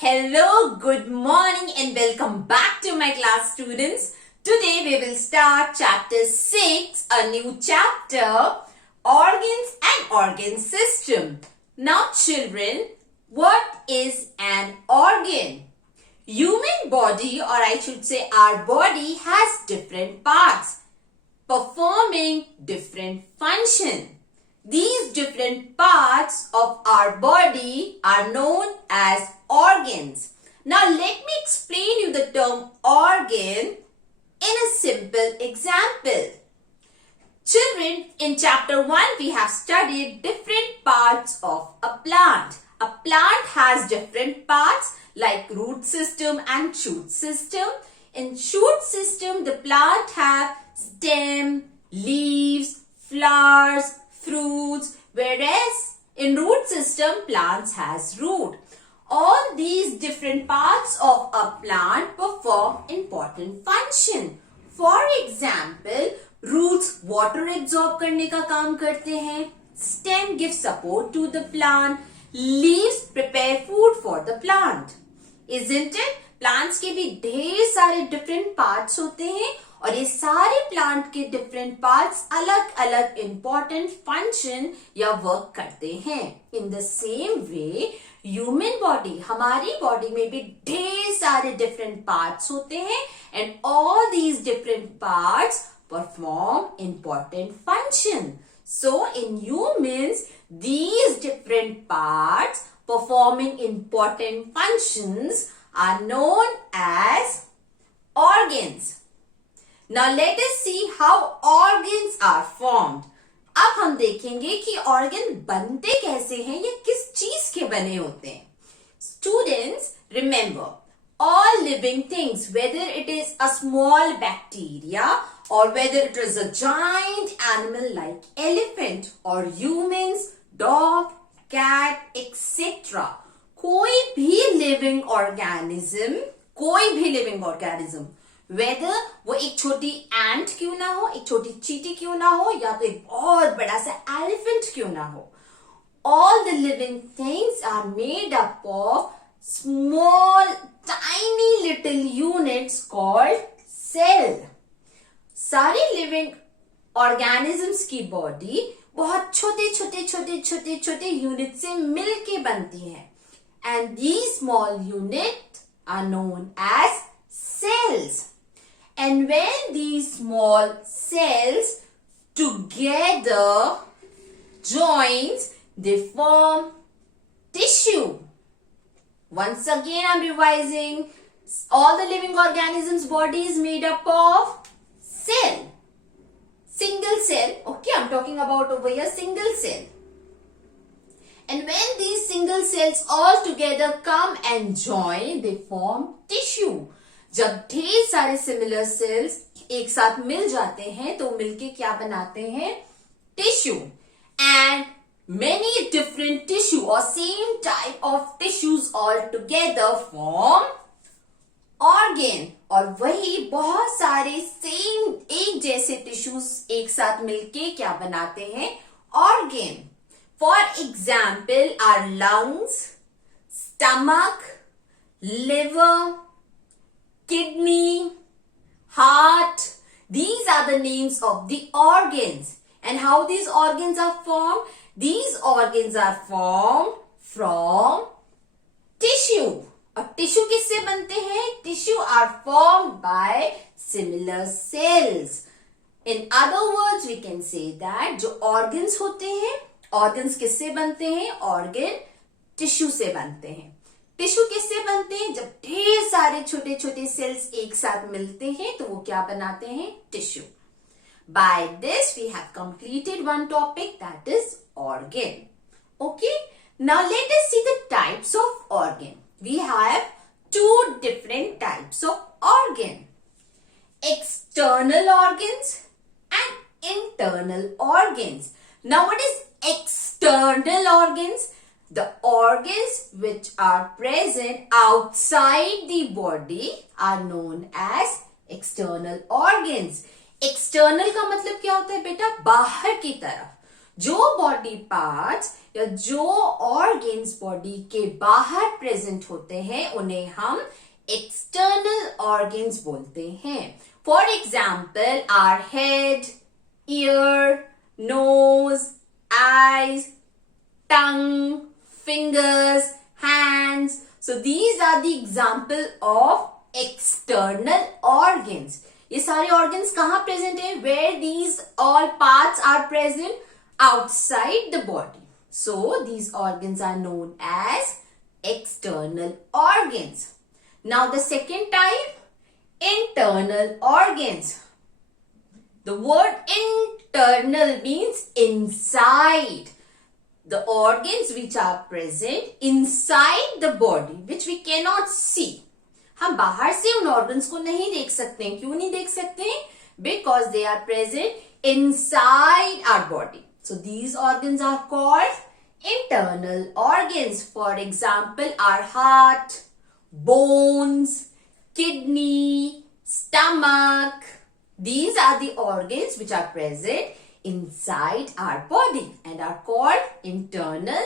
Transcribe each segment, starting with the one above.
Hello, good morning and welcome back to my class students. Today we will start chapter 6, a new chapter, organs and organ system. Now children, what is an organ? Human body, or I should say our body, has different parts performing different function. These different parts of our body are known as organs. Now let me explain you the term organ in a simple example. Children, in chapter 1 we have studied different parts of a plant. A plant has different parts like root system and shoot system. In shoot system, the plant have stem, leaves, flowers, fruits, whereas in root system, plants has root. All these different parts of a plant perform important function. For example, roots water absorb करने का काम करते हैं. Stem gives support to the plant. Leaves prepare food for the plant. Isn't it? Plants के भी ढेर सारे different parts होते हैं और ये सारे प्लांट के डिफरेंट पार्ट्स अलग अलग इंपॉर्टेंट फंक्शन या वर्क करते हैं. In the same way human body, हमारी बॉडी में भी ढेर सारे डिफरेंट पार्ट्स होते हैं and all these different parts perform important function. So in humans these different parts performing important functions are known as organs. Now let us see how organs are formed. अब हम देखेंगे कि organ बनते कैसे हैं या किस चीज के बने होते हैं. Students, remember, all living things, whether it is a small bacteria or whether it is a giant animal like elephant or humans, dog, cat, etc. कोई भी living organism, whether वो एक छोटी ant क्यों ना हो, एक छोटी चींटी क्यों ना हो, या तो एक बहुत बड़ा सा elephant क्यों ना हो, all the living things are made up of small, tiny little units called cell. सारी living organisms की body बहुत छोटे यूनिट से मिलके बनती है and these small units are known as cells. And when these small cells together joins, they form tissue. Once again I'm revising. All the living organisms body is made up of cell. Single cell, okay, I'm talking about over here single cell. And when these single cells all together come and join, they form tissue. जब ढेर सारे similar sales एक साथ मिल जाते हैं तो मिलके क्या बनाते हैं? Tissue. And many different tissue और same type of tissues all together form organ. और वही बहुत सारे सेम एक जैसे टिश्यूज एक साथ मिलके क्या बनाते हैं? Organ. For example, our lungs, stomach, liver, kidney, heart, these are the names of the organs. And how these organs are formed? These organs are formed from tissue. और टिश्यू किससे बनते हैं? Tissue are formed by similar cells. In other words, we can say that जो organs होते हैं, organs किससे बनते हैं? Organ टिश्यू से बनते हैं. टिश्यू किससे बनते हैं? जब ढेर सारे छोटे छोटे सेल्स एक साथ मिलते हैं तो वो क्या बनाते हैं? Tissue. By this we have completed one topic, that is organ. Okay. Now let us see the types of organ. We have two different types of organ. External organs and internal organs. Now what is external organs? The organs which are present outside the body are known as external organs. External का मतलब क्या होता है बेटा? बाहर की तरफ. जो बॉडी पार्ट्स या जो ऑर्गन्स बॉडी के बाहर प्रेजेंट होते हैं उन्हें हम एक्सटर्नल ऑर्गन्स बोलते हैं. For example our head, ear, nose, eyes, tongue, fingers, hands. So these are the example of external organs. ये सारे organs कहाँ present है? Where these all parts are present? Outside the body. So these organs are known as external organs. Now the second type, internal organs. The word internal means inside. The organs which are present inside the body which we cannot see. हम बाहर से उन organs को नहीं देख सकते हैं. क्यों नहीं देख सकते? Because they are present inside our body. So these organs are called internal organs. For example, our heart, bones, kidney, stomach. These are the organs which are present inside our body and are called internal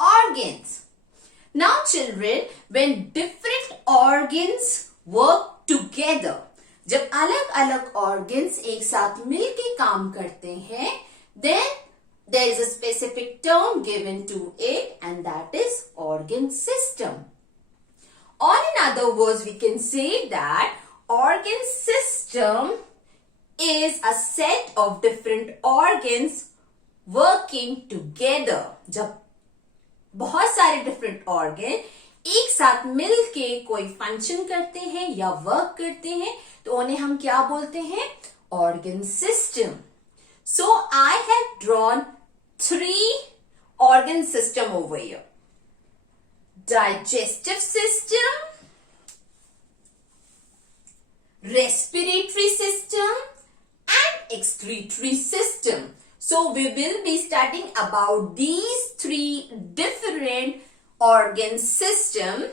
organs. Now children, when different organs work together, जब अलग अलग organs एक साथ मिलके काम करते हैं, then there is a specific term given to it and that is organ system. Or in other words, we can say that organ system is a set of different organs working together. जब बहुत सारे different organ एक साथ मिलके कोई function करते हैं या work करते हैं तो उन्हें हम क्या बोलते हैं? Organ system. So I have drawn 3 organ system over here. Digestive system, respiratory system and excretory system. So we will be studying about these 3 different organ system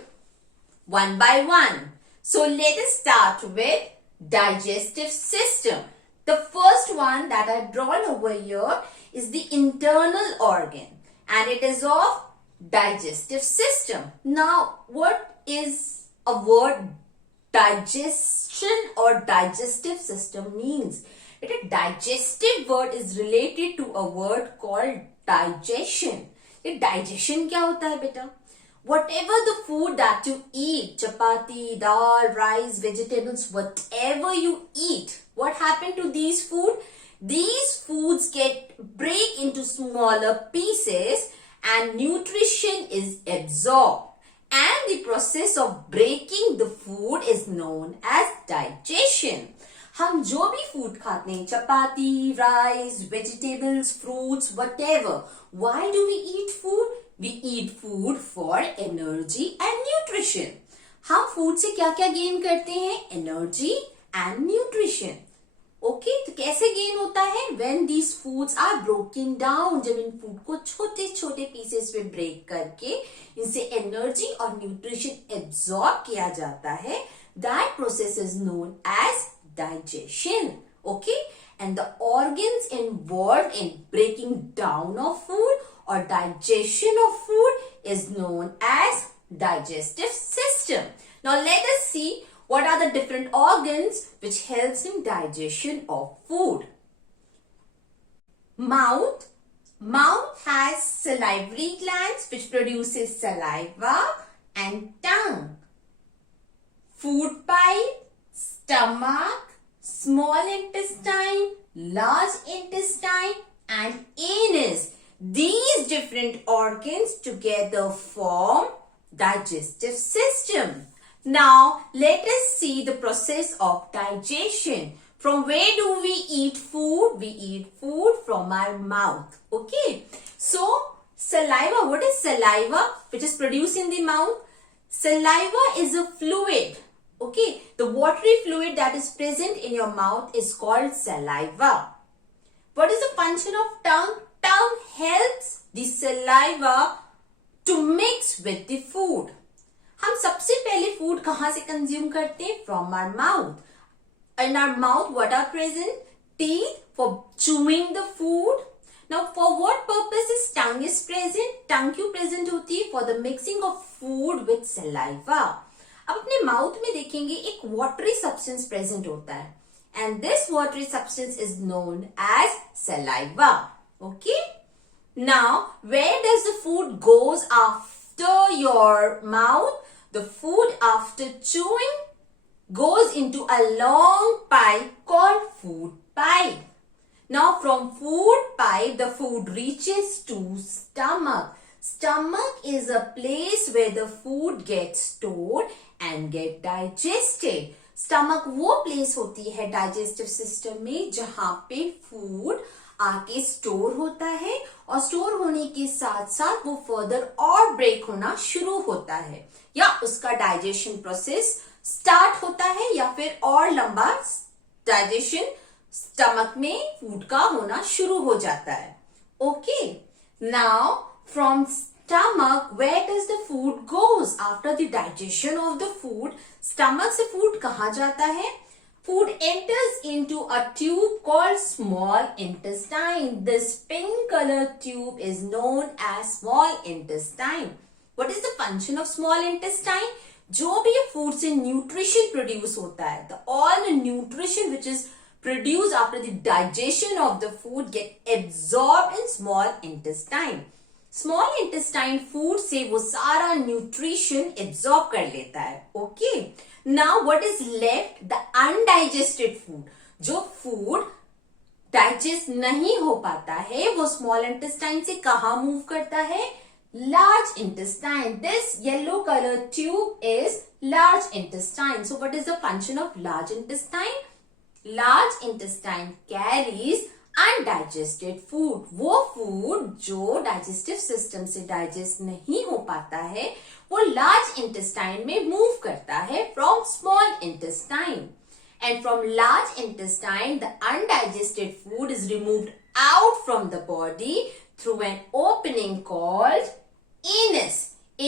one by one. So let us start with digestive system. The first one that I have drawn over here is the internal organ and it is of digestive system. Now what is a word digestion or digestive system means? A digestive word is related to a word called digestion. ये digestion क्या होता है बेटा? Whatever the food that you eat, chapati, dal, rice, vegetables, whatever you eat, what happened to these food? These foods get break into smaller pieces and nutrition is absorbed. And the process of breaking the food is known as digestion. हम जो भी food खाते हैं, chapati, rice, vegetables, fruits, whatever. Why do we eat food? We eat food for energy and nutrition. हम food से क्या क्या gain करते हैं? Energy and nutrition. ओके, तो कैसे गेन होता है? When these foods are broken down, जब इन फूड को छोटे छोटे पीसेस में ब्रेक करके इनसे एनर्जी और न्यूट्रिशन एब्सॉर्ब किया जाता है, that process is known as digestion. Okay, and the organs involved in breaking down of food or digestion of food is known as digestive system. Now let us see what are the different organs which helps in digestion of food. Mouth. Mouth has salivary glands which produces saliva and tongue. Food pipe, stomach, small intestine, large intestine and anus. These different organs together form digestive system. Now let us see the process of digestion. From where do we eat food? We eat food from our mouth. Okay. So saliva, what is saliva which is produced in the mouth? Saliva is a fluid. Okay, the watery fluid that is present in your mouth is called saliva. What is the function of tongue? Tongue helps the saliva to mix with the food. हम सबसे पहले food कहाँ से consume करते हैं? From our mouth. In our mouth, what are present? Teeth for chewing the food. Now for what purpose is tongue is present? Tongue क्यों present होती है? For the mixing of food with saliva. अब अपने mouth में देखेंगे एक watery substance present होता है, and this watery substance is known as saliva. Okay? Now where does the food goes after your mouth? The food after chewing goes into a long pipe called food pipe. Now from food pipe the food reaches to stomach. Stomach is a place where the food gets stored and get digested. Stomach वो place होती है digestive system में जहाँ पे food आके store होता है, और स्टोर होने के साथ साथ वो फर्दर और ब्रेक होना शुरू होता है, या उसका डाइजेशन प्रोसेस स्टार्ट होता है, या फिर और लंबा डाइजेशन स्टमक में फूड का होना शुरू हो जाता है. Okay, now from stomach where does the food goes after the digestion of the food. Stomach से फूड कहाँ जाता है? Food enters into a tube called small intestine. This pink color tube is known as small intestine. What is the function of small intestine? जो भी food से nutrition produce होता है, the all the nutrition which is produced after the digestion of the food get absorbed in small intestine. Small intestine food से वो सारा nutrition absorb कर लेता है. Okay, now what is left? The undigested food. जो food digest नहीं हो पाता है वो स्मॉल इंटेस्टाइन से कहाँ मूव करता है? Large intestine. This yellow colour tube is large intestine. So what is the function of large intestine? Large intestine carries undigested food. वो फूड जो डाइजेस्टिव सिस्टम से डाइजेस्ट नहीं हो पाता है वो लार्ज इंटेस्टाइन में मूव करता है from small intestine. And from large intestine, the undigested food is removed out from the body through an opening called anus.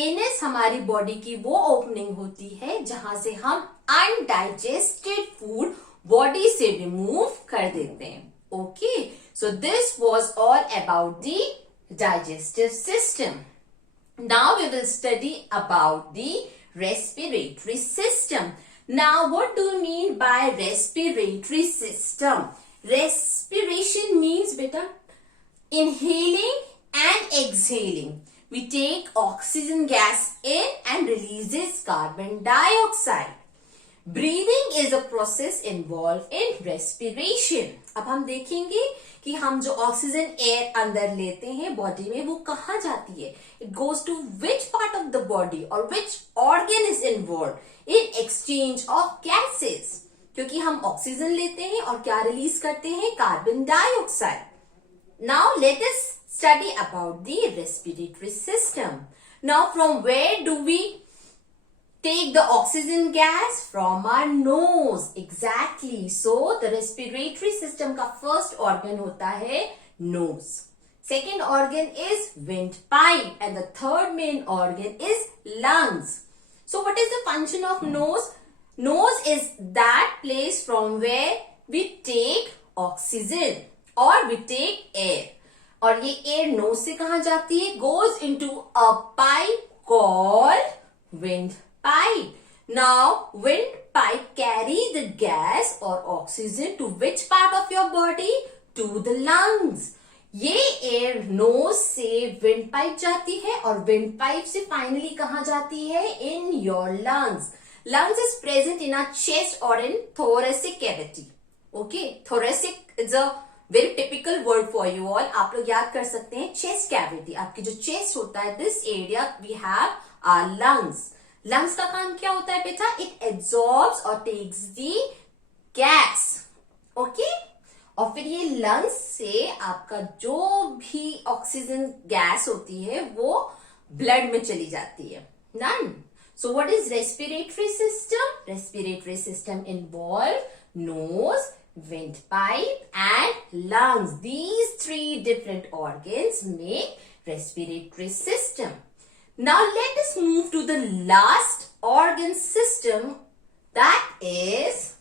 Anus हमारी बॉडी की वो ओपनिंग होती है जहां से हम undigested food बॉडी से रिमूव कर देते हैं. Okay, so this was all about the digestive system. Now we will study about the respiratory system. Now what do you mean by respiratory system? Respiration means beta inhaling and exhaling. We take oxygen gas in and releases carbon dioxide. Breathing is a process involved in respiration. अब हम देखेंगे कि हम जो oxygen air अंदर लेते हैं body में वो कहाँ जाती है. It goes to which part of the body or which organ is involved in exchange of gases. क्योंकि हम ऑक्सीजन लेते हैं और क्या रिलीज करते हैं? Carbon dioxide. Now let us study about the respiratory system. Now from where do we take the oxygen gas? From our nose. Exactly. So the respiratory system का first organ होता है nose. Second organ is windpipe and the third main organ is lungs. So what is the function of nose? Nose is that place from where we take oxygen or we take air. और ये air nose से कहाँ जाती है? Goes into a pipe called windpipe. Now windpipe carry the gas or oxygen to which part of your body? To the lungs. ये air knows से windpipe जाती है और windpipe से फाइनली कहाँ जाती है? In your lungs. Lungs is present in our chest or in thoracic cavity. Okay, thoracic is a very typical word for you all. आप लोग याद कर सकते हैं chest cavity. आपकी जो chest होता है, this area we have our lungs. Lungs का काम क्या होता है बेटा? इट एब्जॉर्ब्स और टेक्स दी गैस. ओके, और फिर ये लंग्स से आपका जो भी ऑक्सीजन गैस होती है वो ब्लड में चली जाती है. Done. So what is respiratory system? Respiratory system involve nose, windpipe and lungs. These three different organs make respiratory system. Now let us move to the last organ system, that is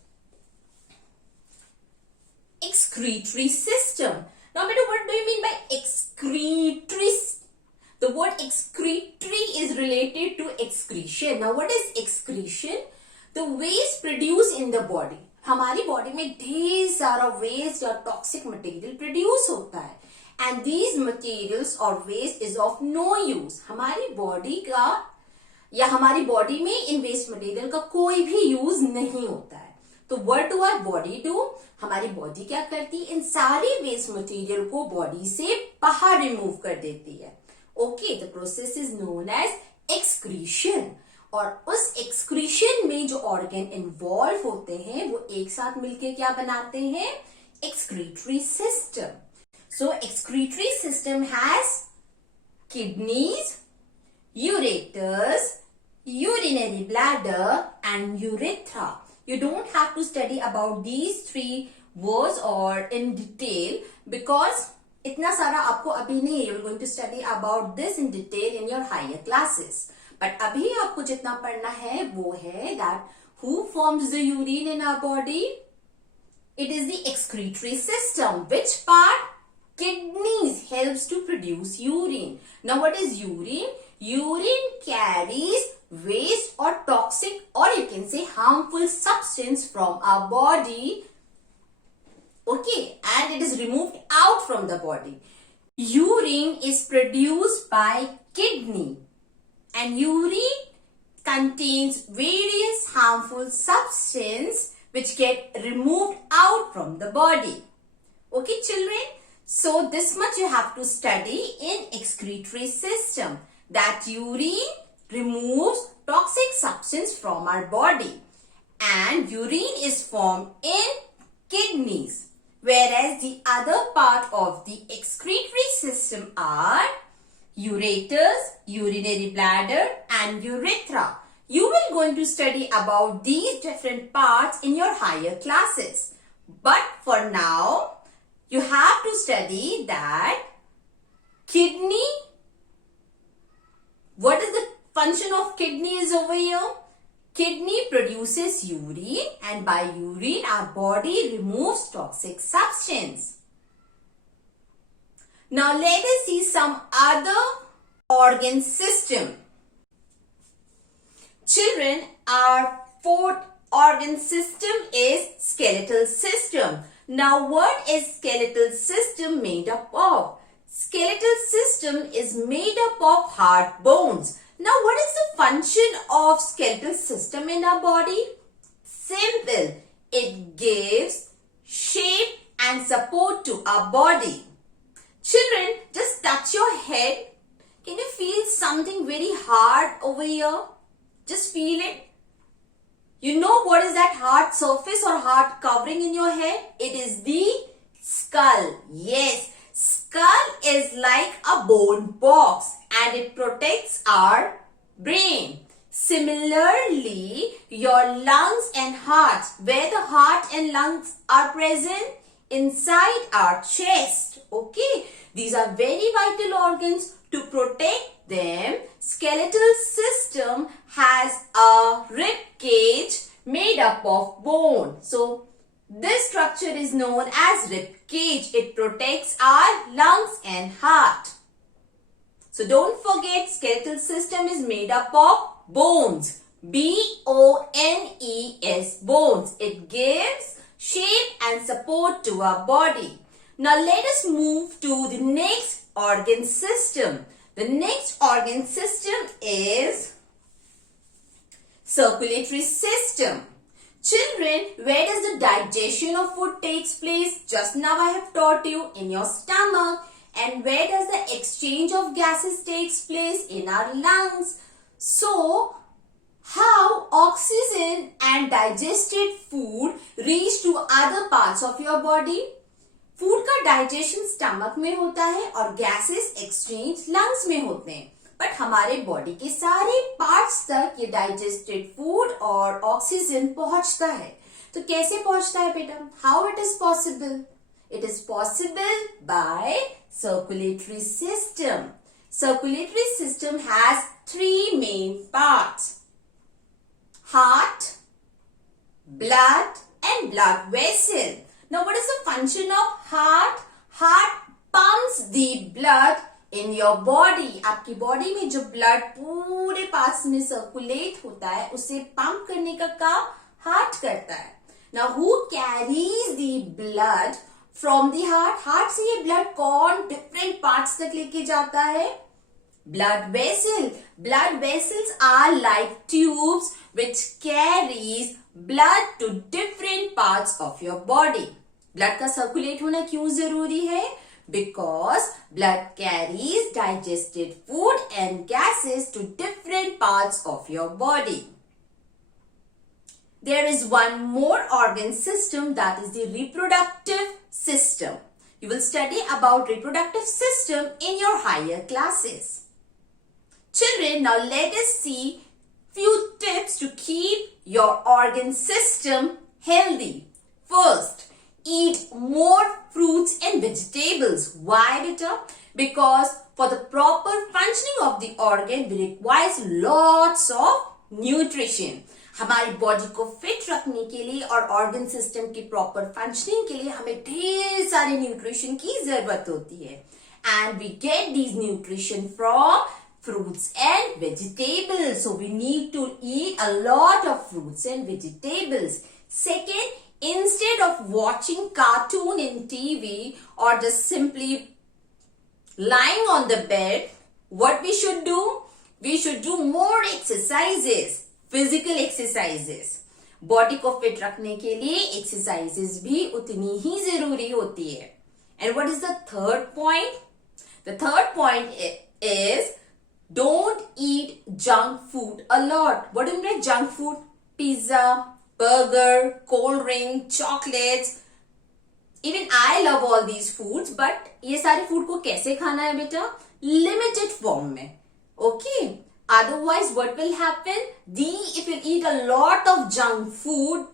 excretory system. Now beta, what do you mean by excretion. Now what is excretion? The waste produced in the body. हमारी body में ढेर सारा waste या toxic material produce होता है, and these materials और waste is of no use. हमारी body का या हमारी बॉडी में इन वेस्ट मटेरियल का कोई भी यूज नहीं होता है. तो what do our body do? हमारी बॉडी क्या करती है? इन सारी वेस्ट मटेरियल को बॉडी से बाहर रिमूव कर देती है. Okay, the process is known as excretion. और उस एक्सक्रीशन में जो ऑर्गन इन्वॉल्व होते हैं वो एक साथ मिलकर क्या बनाते हैं? Excretory system. So excretory system has kidneys, ureters, urinary bladder and urethra. You don't have to study about these three words or in detail because इतना सारा आपको अभी नहीं. You're going to study about this in detail in your higher classes. But अभी आपको जितना पढ़ना है वो है that who forms the urine in our body? It is the excretory system. Which part? Kidneys helps to produce urine. Now what is urine? Urine carries waste or toxic or you can say harmful substance from our body. Okay, and it is removed out from the body. Urine is produced by kidney. And urine contains various harmful substances which get removed out from the body. Okay, children? So this much you have to study in excretory system, that urine removes toxic substance from our body. And urine is formed in kidneys. Whereas the other part of the excretory system are ureters, urinary bladder and urethra. You will going to study about these different parts in your higher classes. But for now, you have to study that kidney. What is the function of kidney is over here? Kidney produces urine and by urine our body removes toxic substance. Now let us see some other organ system. Children, our fourth organ system is skeletal system. Now what is skeletal system made up of? Skeletal system is made up of hard bones. Now what is the function of skeletal system in our body? Simple. It gives shape and support to our body. Children, just touch your head. Can you feel something very hard over here? Just feel it. You know what is that hard surface or hard covering in your head? It is the skull. Yes, skull is like a bone box and it protects our brain. Similarly, your lungs and heart, where the heart and lungs are present, inside our chest. Okay, these are very vital organs. To protect them, skeletal system has a rib cage made up of bone. So this structure is known as rib cage. It protects our lungs and heart. So don't forget, skeletal system is made up of bones. B-O-N-E-S, bones. It gives shape and support to our body. Now let us move to the next organ system. The next organ system is circulatory system. Children, where does the digestion of food takes place? Just now I have taught you, in your stomach. And where does the exchange of gases takes place? In our lungs. So, how oxygen and digested food reach to other parts of your body? Food का digestion stomach में होता है और gases exchange lungs में होते हैं. But हमारे body के सारे पार्ट्स तक ये डाइजेस्टेड फूड और ऑक्सीजन पहुंचता है. तो कैसे पहुंचता है बेटा? How it is possible? It is possible by circulatory system. Circulatory system has three main parts: heart, blood and blood vessel. Now what is the function of heart? Heart pumps the blood in your body, आपकी body में जो blood पूरे parts में circulate होता है उसे pump करने का काम हार्ट करता है. Now who carries the blood from the heart? Heart से ये ब्लड कौन डिफरेंट पार्ट्स तक लेके जाता है? Blood vessel. Blood vessels are like tubes which carries blood to different parts of your body. Blood का circulate होना क्यों जरूरी है? Because blood carries digested food and gases to different parts of your body. There is one more organ system, that is the reproductive system. You will study about reproductive system in your higher classes. Children, now let us see few tips to keep your organ system healthy. First, eat more fruits and vegetables. Why, beta? Because for the proper functioning of the organ, it requires lots of nutrition. हमारी body को fit रखने के लिए और organ system की proper functioning के लिए हमें ढेर सारे न्यूट्रिशन की जरूरत होती है. And we get these nutrition from fruits and vegetables. So we need to eat a lot of fruits and vegetables. Second, instead of watching cartoon in TV or just simply lying on the bed, what we should do? We should do more exercises, physical exercises. Body को fit रखने के लिए exercises भी उतनी ही जरूरी होती है. And what is the third point? The third point is don't eat junk food a lot. What do you mean by junk food? Pizza, burger, cold drink, chocolates. Even I love all these foods, but ये सारे food को कैसे खाना है बेटा? Limited form में. Okay. Otherwise, what will happen? If you eat a lot of junk food,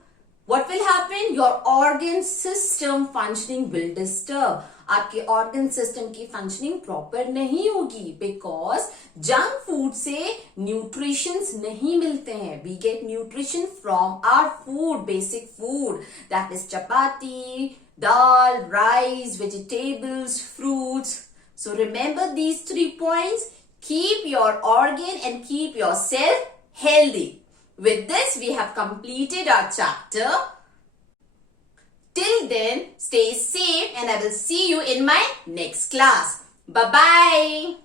what will happen? Your organ system functioning will disturb. आपके organ system की फंक्शनिंग प्रॉपर नहीं होगी बिकॉज जंक फूड से nutritions नहीं मिलते हैं. We get nutrition from our food, basic food, that is chapati, dal, rice, vegetables, fruits. So remember these 3 points. Keep your organ and keep yourself healthy. With this, we have completed our chapter. Till then, stay safe and I will see you in my next class. Bye-bye.